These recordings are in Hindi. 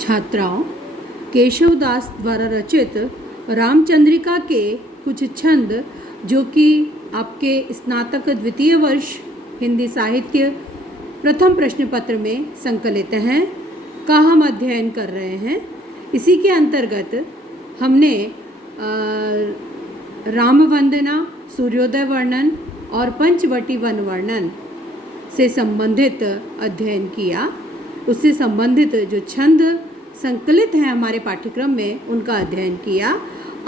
छात्राओं, केशवदास द्वारा रचित रामचंद्रिका के कुछ छंद जो कि आपके स्नातक द्वितीय वर्ष हिंदी साहित्य प्रथम प्रश्न पत्र में संकलित हैं का हम अध्ययन कर रहे हैं। इसी के अंतर्गत हमने राम वंदना, सूर्योदय वर्णन और पंचवटी वन वर्णन से संबंधित अध्ययन किया। उससे संबंधित जो छंद संकलित हैं हमारे पाठ्यक्रम में उनका अध्ययन किया।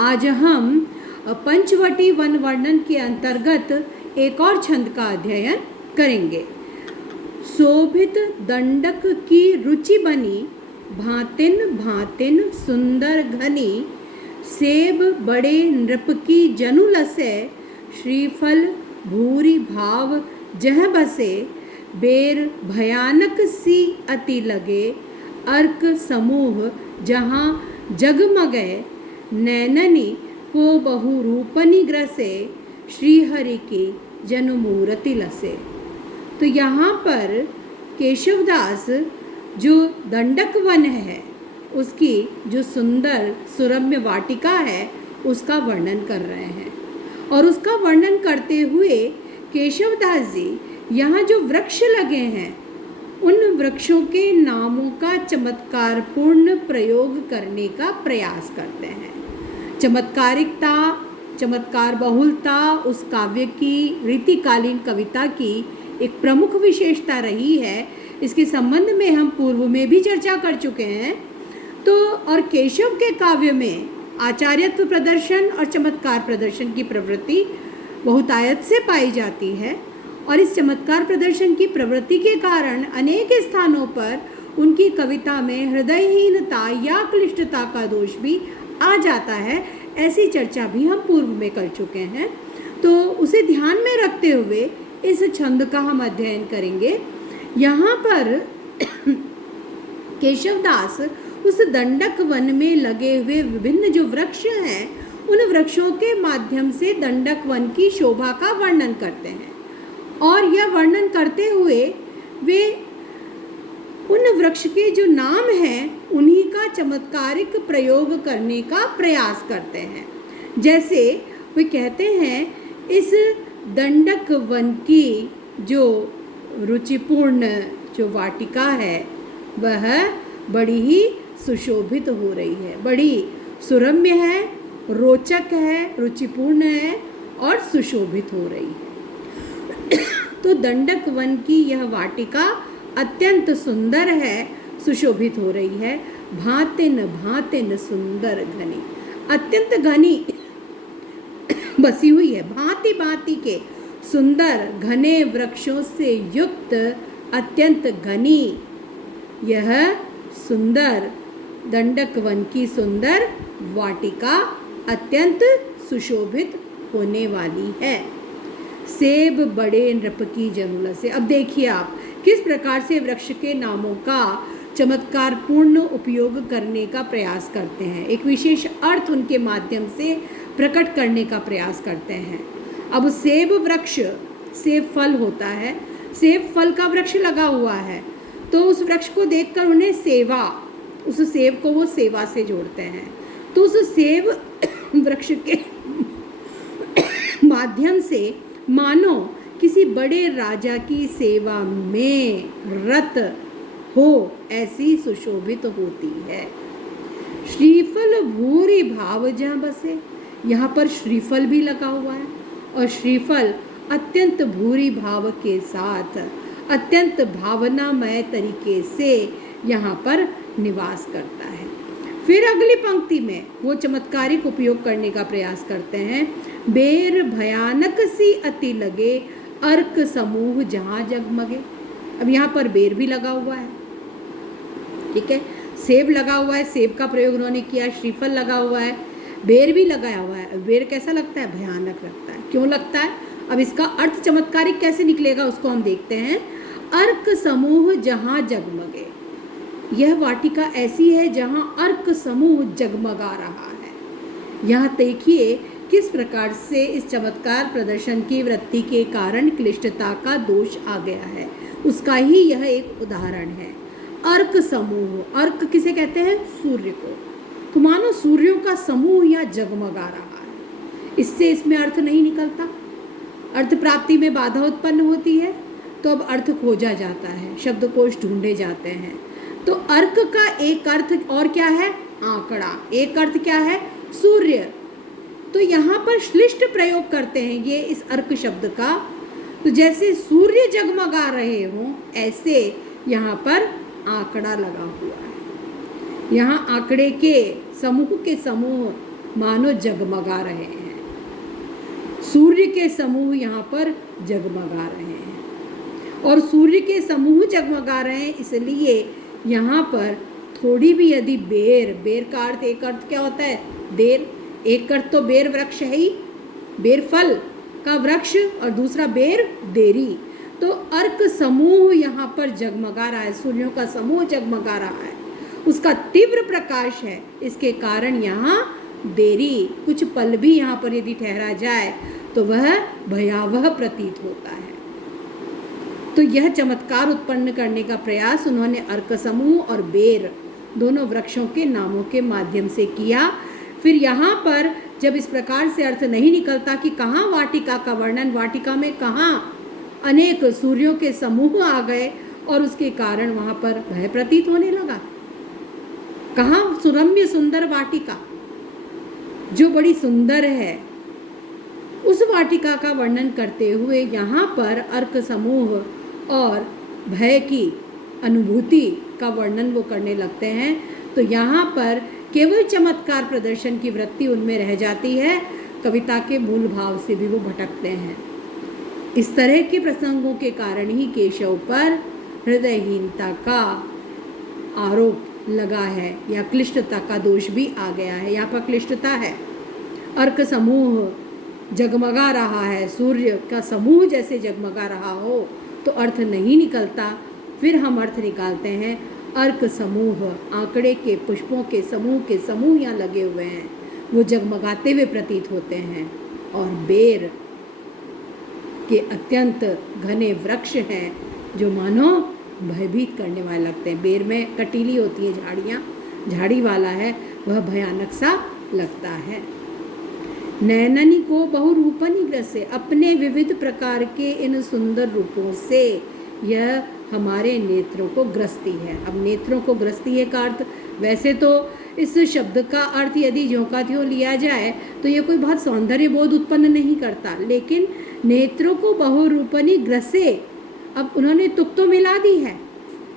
आज हम पंचवटी वन वर्णन के अंतर्गत एक और छंद का अध्ययन करेंगे। शोभित दंडक की रुचि बनी, भांतिन भांतिन सुंदर घनी, सेब बड़े नृप की जनु लसे, श्रीफल भूरी भाव जह बसे, बेर भयानक सी अति लगे, अर्क समूह जहाँ जगमगे, नैननी को बहु रूपनी ग्रसे, श्रीहरि की जनुमूर्ति लसे। तो यहाँ पर केशवदास जो दंडक वन है उसकी जो सुंदर सुरम्य वाटिका है उसका वर्णन कर रहे हैं। और उसका वर्णन करते हुए केशवदास जी यहाँ जो वृक्ष लगे हैं उन वृक्षों के नामों का चमत्कारपूर्ण प्रयोग करने का प्रयास करते हैं। चमत्कारिकता, चमत्कार बहुलता उस काव्य की रीतिकालीन कविता की एक प्रमुख विशेषता रही है। इसके संबंध में हम पूर्व में भी चर्चा कर चुके हैं। तो और केशव के काव्य में आचार्यत्व प्रदर्शन और चमत्कार प्रदर्शन की प्रवृत्ति बहुतायत से पाई जाती है। और इस चमत्कार प्रदर्शन की प्रवृत्ति के कारण अनेक स्थानों पर उनकी कविता में हृदयहीनता या क्लिष्टता का दोष भी आ जाता है। ऐसी चर्चा भी हम पूर्व में कर चुके हैं। तो उसे ध्यान में रखते हुए इस छंद का हम अध्ययन करेंगे। यहाँ पर केशवदास उस दंडक वन में लगे हुए विभिन्न जो वृक्ष हैं उन वृक्षों के माध्यम से दंडक वन की शोभा का वर्णन करते हैं। और यह वर्णन करते हुए वे उन वृक्ष के जो नाम हैं उन्हीं का चमत्कारिक प्रयोग करने का प्रयास करते हैं। जैसे वे कहते हैं, इस दंडक वन की जो रुचिपूर्ण जो वाटिका है वह बड़ी ही सुशोभित हो रही है, बड़ी सुरम्य है, रोचक है, रुचिपूर्ण है और सुशोभित हो रही है। तो दंडक वन की यह वाटिका अत्यंत सुंदर है, सुशोभित हो रही है। भांतिन भांतिन सुंदर घनी, अत्यंत घनी बसी हुई है। भांति भांति के सुंदर घने वृक्षों से युक्त अत्यंत घनी यह सुंदर दंडक वन की सुंदर वाटिका अत्यंत सुशोभित होने वाली है। सेब बड़े नृप की जनु से। अब देखिए आप किस प्रकार से वृक्ष के नामों का चमत्कारपूर्ण उपयोग करने का प्रयास करते हैं, एक विशेष अर्थ उनके माध्यम से प्रकट करने का प्रयास करते हैं। अब सेब वृक्ष, सेब फल होता है, सेब फल का वृक्ष लगा हुआ है, तो उस वृक्ष को देखकर उन्हें सेवा, उस सेब को वो सेवा से जोड़ते हैं। तो उस सेब वृक्ष के माध्यम से मानो किसी बड़े राजा की सेवा में रत हो ऐसी सुशोभित होती है। श्रीफल भूरी भाव जहाँ बसे, यहाँ पर श्रीफल भी लगा हुआ है और श्रीफल अत्यंत भूरी भाव के साथ अत्यंत भावनामय तरीके से यहाँ पर निवास करता है। फिर अगली पंक्ति में वो चमत्कारिक उपयोग करने का प्रयास करते हैं। बेर भयानक सी अति लगे, अर्क समूह जहाँ जगमगे। अब यहाँ पर बेर भी लगा हुआ है, ठीक है, सेब लगा हुआ है, सेब का प्रयोग उन्होंने किया, श्रीफल लगा हुआ है, बेर भी लगाया हुआ है। बेर कैसा लगता है? भयानक लगता है। क्यों लगता है? अब इसका अर्थ चमत्कारिक कैसे निकलेगा उसको हम देखते हैं। अर्क समूह जहाँ जगमगे, यह वाटिका ऐसी है जहाँ अर्क समूह जगमगा रहा है। यहाँ देखिए किस प्रकार से इस चमत्कार प्रदर्शन की वृत्ति के कारण क्लिष्टता का दोष आ गया है, उसका ही यह एक उदाहरण है। अर्क समूह, अर्क किसे कहते हैं? सूर्य को। तो मानो सूर्यों का समूह यहाँ जगमगा रहा है। इससे इसमें अर्थ नहीं निकलता, अर्थ प्राप्ति में बाधा उत्पन्न होती है, तो अब अर्थ खोजा जाता है, शब्दकोश ढूंढे जाते हैं। तो अर्क का एक अर्थ और क्या है? आंकड़ा। एक अर्थ क्या है? सूर्य। तो यहाँ पर श्लिष्ट प्रयोग करते हैं ये इस अर्क शब्द का। तो जैसे सूर्य जगमगा रहे हों, ऐसे यहाँ पर आंकड़ा लगा हुआ है। यहाँ आंकड़े के समूह मानो जगमगा रहे हैं। सूर्य के समूह यहाँ पर जगमगा रहे हैं, और सूर्य के समूह जगमगा रहे हैं, इसलिए यहाँ पर थोड़ी भी यदि बेर का अर्थ, एक अर्थ क्या होता है? देर। एक अर्थ तो बेर वृक्ष है ही, बेर फल का वृक्ष, और दूसरा बेर देरी। तो अर्क समूह यहाँ पर जगमगा रहा है, सूर्यों का समूह जगमगा रहा है, उसका तीव्र प्रकाश है, इसके कारण यहाँ देरी, कुछ पल भी यहाँ पर यदि ठहरा जाए तो वह भयावह प्रतीत होता है। तो यह चमत्कार उत्पन्न करने का प्रयास उन्होंने अर्क समूह और बेर दोनों वृक्षों के नामों के माध्यम से किया। फिर यहाँ पर जब इस प्रकार से अर्थ नहीं निकलता कि कहाँ वाटिका का वर्णन, वाटिका में कहाँ अनेक सूर्यों के समूह आ गए, और उसके कारण वहाँ पर भय प्रतीत होने लगा। कहाँ सुरम्य सुंदर वाटिका जो बड़ी सुंदर है, उस वाटिका का वर्णन करते हुए यहाँ पर अर्क समूह और भय की अनुभूति का वर्णन वो करने लगते हैं। तो यहाँ पर केवल चमत्कार प्रदर्शन की वृत्ति उनमें रह जाती है, कविता के मूल भाव से भी वो भटकते हैं। इस तरह के प्रसंगों के कारण ही केशव पर हृदयहीनता का आरोप लगा है, या क्लिष्टता का दोष भी आ गया है। यहाँ पर क्लिष्टता है। अर्क समूह जगमगा रहा है, सूर्य का समूह जैसे जगमगा रहा हो तो अर्थ नहीं निकलता। फिर हम अर्थ निकालते हैं, अर्क समूह, आंकड़े के पुष्पों के समूह यहाँ लगे हुए हैं, वो जगमगाते हुए प्रतीत होते हैं। और बेर के अत्यंत घने वृक्ष हैं जो मानो भयभीत करने वाले लगते हैं। बेर में कटीली होती है झाड़ियाँ, झाड़ी वाला है, वह भयानक सा लगता है। नैननी को बहुरूपनी ग्रसे, अपने विविध प्रकार के इन सुंदर रूपों से यह हमारे नेत्रों को ग्रसती है। अब नेत्रों को ग्रसती है का अर्थ, वैसे तो इस शब्द का अर्थ यदि ज्यों का त्यों लिया जाए तो ये कोई बहुत सौंदर्य बोध उत्पन्न नहीं करता, लेकिन नेत्रों को बहुरूपनी ग्रसे, अब उन्होंने तुक तो मिला दी है,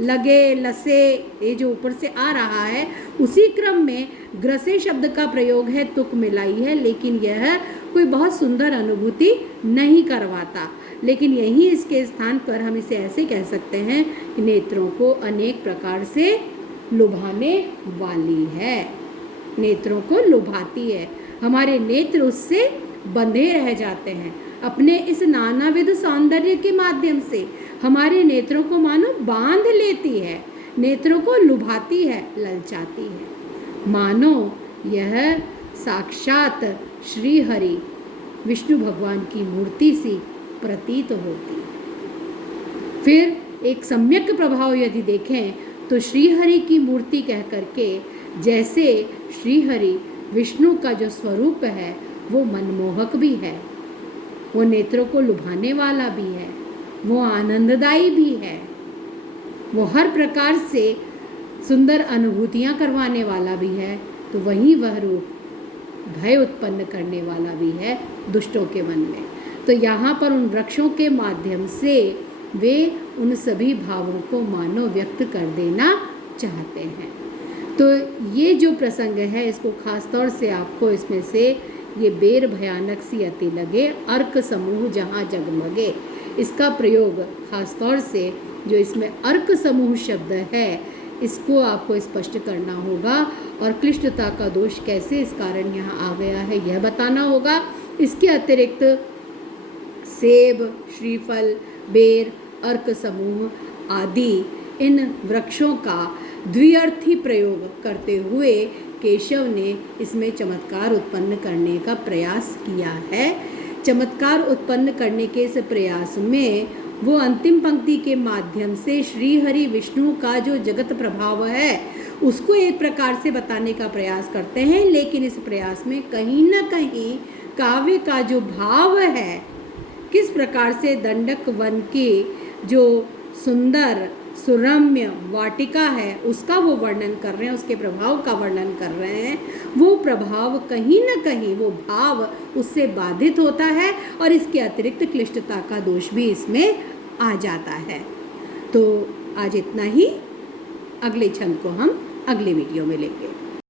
लगे, लसे, ये जो ऊपर से आ रहा है उसी क्रम में ग्रसे शब्द का प्रयोग है, तुक मिलाई है, लेकिन यह कोई बहुत सुंदर अनुभूति नहीं करवाता। लेकिन यही इसके स्थान पर हम इसे ऐसे कह सकते हैं कि नेत्रों को अनेक प्रकार से लुभाने वाली है, नेत्रों को लुभाती है। हमारे नेत्र उससे बंधे रह जाते हैं, अपने इस नानाविध सौंदर्य के माध्यम से हमारे नेत्रों को मानो बांध लेती है, नेत्रों को लुभाती है, ललचाती है। मानो यह साक्षात श्री हरि विष्णु भगवान की मूर्ति सी प्रतीत होती है। फिर एक सम्यक प्रभाव यदि देखें तो श्रीहरि की मूर्ति कह करके, जैसे श्रीहरि विष्णु का जो स्वरूप है वो मनमोहक भी है, वो नेत्रों को लुभाने वाला भी है, वो आनंददायी भी है, वो हर प्रकार से सुंदर अनुभूतियाँ करवाने वाला भी है, तो वहीं वह रूप भय उत्पन्न करने वाला भी है दुष्टों के मन में। तो यहाँ पर उन वृक्षों के माध्यम से वे उन सभी भावों को मानो व्यक्त कर देना चाहते हैं। तो ये जो प्रसंग है इसको खास तौर से आपको इसमें से ये बेर भयानक सी अति लगे, अर्क समूह जहाँ जगमगे, इसका प्रयोग खास तौर से जो इसमें अर्क समूह शब्द है इसको आपको स्पष्ट करना होगा, और क्लिष्टता का दोष कैसे इस कारण यहाँ आ गया है यह बताना होगा। इसके अतिरिक्त सेब, श्रीफल, बेर, अर्क समूह आदि इन वृक्षों का द्विअर्थी प्रयोग करते हुए केशव ने इसमें चमत्कार उत्पन्न करने का प्रयास किया है। चमत्कार उत्पन्न करने के इस प्रयास में वो अंतिम पंक्ति के माध्यम से श्री हरि विष्णु का जो जगत प्रभाव है उसको एक प्रकार से बताने का प्रयास करते हैं, लेकिन इस प्रयास में कहीं ना कहीं काव्य का जो भाव है, किस प्रकार से दंडक वन की जो सुंदर सुरम्य वाटिका है उसका वो वर्णन कर रहे हैं, उसके प्रभाव का वर्णन कर रहे हैं, वो प्रभाव कहीं ना कहीं वो भाव उससे बाधित होता है और इसके अतिरिक्त क्लिष्टता का दोष भी इसमें आ जाता है। तो आज इतना ही, अगले छंद को हम अगले वीडियो में लेंगे।